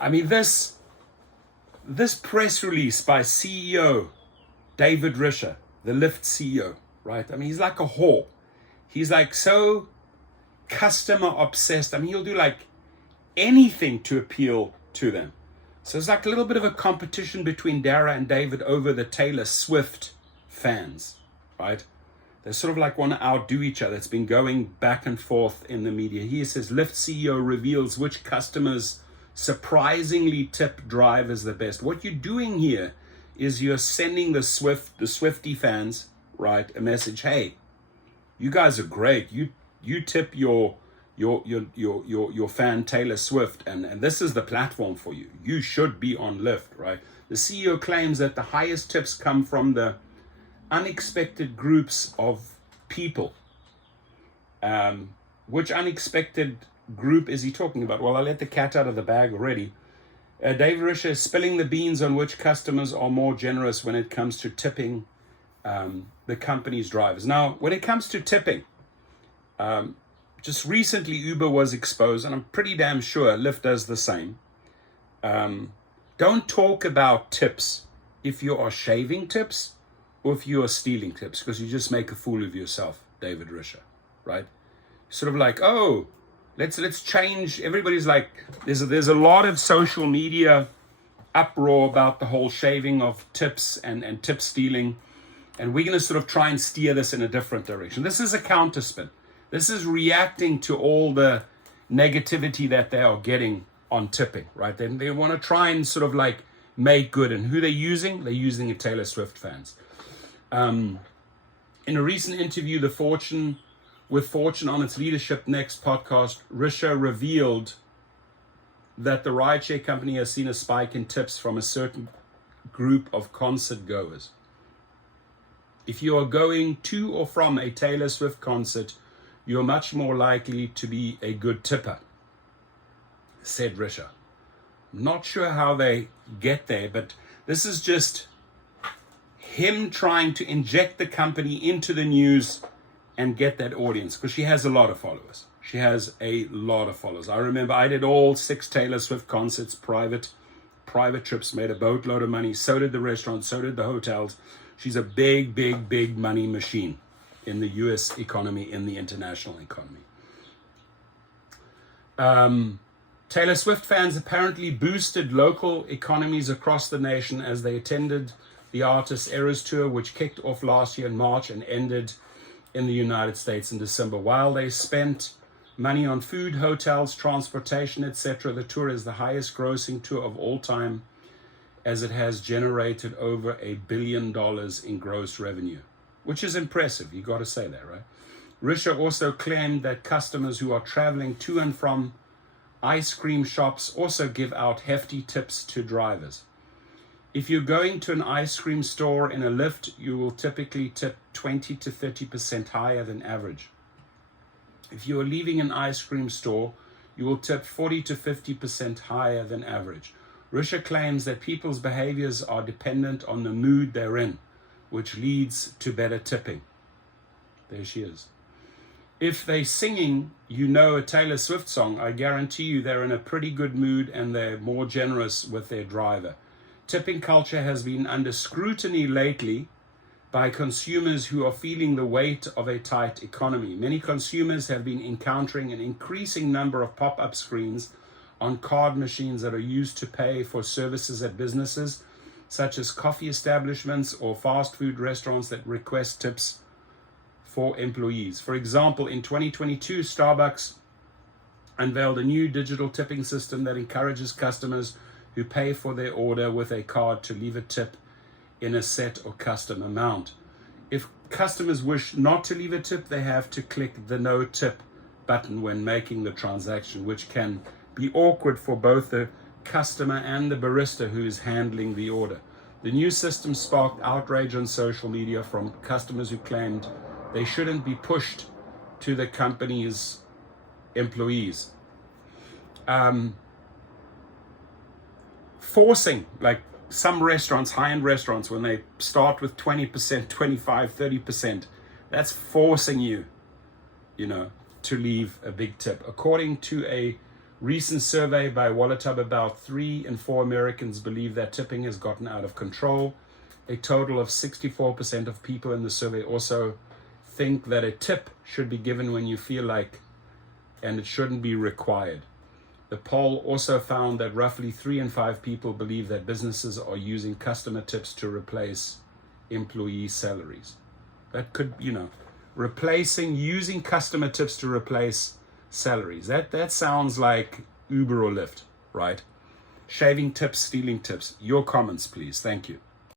I mean, this press release by CEO David Risher, the LYFT CEO, right? I mean, he's like a whore. He's like so customer obsessed. I mean, he'll do like anything to appeal to them. So it's like a little bit of a competition between Dara and David over the Taylor Swift fans, right? They sort of like want to outdo each other. It's been going back and forth in the media. He says, LYFT CEO reveals which customers surprisingly tip drivers the best. What you're doing here is you're sending the Swiftie fans, right, a message. Hey, you guys are great. You tip your fan Taylor Swift, and this is the platform for you. You should be on LYFT, right? The CEO claims that the highest tips come from the unexpected groups of people. Which unexpected group is he talking about? Well, I let the cat out of the bag already. David Risher is spilling the beans on which customers are more generous when it comes to tipping the company's drivers. Now, when it comes to tipping, just recently Uber was exposed, and I'm pretty damn sure Lyft does the same. Don't talk about tips if you are shaving tips or if you are stealing tips, because you just make a fool of yourself, David Risher, right? Sort of like, oh, let's change. Everybody's like, there's a lot of social media uproar about the whole shaving of tips and tip stealing, and we're going to sort of try and steer this in a different direction. This is a counterspin. This is reacting to all the negativity that they are getting on tipping, right? They want to try and sort of like make good. And who they're using? They're using the Taylor Swift fans. In a recent interview, with Fortune on its Leadership Next podcast, Risher revealed that the rideshare company has seen a spike in tips from a certain group of concert goers. If you are going to or from a Taylor Swift concert, you're much more likely to be a good tipper, said Risher. I'm not sure how they get there, but this is just him trying to inject the company into the news and get that audience, because she has a lot of followers. She has a lot of followers. I remember I did all 6 Taylor Swift concerts, private trips, made a boatload of money. So did the restaurants, so did the hotels. She's a big, big, big money machine in the US economy, in the international economy. Taylor Swift fans apparently boosted local economies across the nation as they attended the artist's Eras Tour, which kicked off last year in March and ended in the United States in December. While they spent money on food, hotels, transportation, etc., the tour is the highest grossing tour of all time, as it has generated over $1 billion in gross revenue, which is impressive. You got to say that, right? Risher also claimed that customers who are traveling to and from ice cream shops also give out hefty tips to drivers. If you're going to an ice cream store in a Lyft, you will typically tip 20 to 30% higher than average. If you are leaving an ice cream store, you will tip 40 to 50% higher than average. Risher claims that people's behaviors are dependent on the mood they're in, which leads to better tipping. There she is. If they're singing, a Taylor Swift song, I guarantee you they're in a pretty good mood and they're more generous with their driver. Tipping culture has been under scrutiny lately by consumers who are feeling the weight of a tight economy. Many consumers have been encountering an increasing number of pop-up screens on card machines that are used to pay for services at businesses, such as coffee establishments or fast food restaurants that request tips for employees. For example, in 2022, Starbucks unveiled a new digital tipping system that encourages customers who pay for their order with a card to leave a tip in a set or custom amount. If customers wish not to leave a tip, they have to click the no tip button when making the transaction, which can be awkward for both the customer and the barista who is handling the order. The new system sparked outrage on social media from customers who claimed they shouldn't be pushed to the company's employees. Forcing, like some restaurants, high-end restaurants, when they start with 20%, 25, 30%, that's forcing you, to leave a big tip. According to a Recent survey by WalletHub, about 3 in 4 Americans believe that tipping has gotten out of control. A total of 64% of people in the survey also think that a tip should be given when you feel like, and it shouldn't be required. The poll also found that roughly 3 in 5 people believe that businesses are using customer tips to replace employee salaries. That could, using customer tips to replace salaries. That sounds like Uber or Lyft, right? Shaving tips, stealing tips. Your comments, please. Thank you.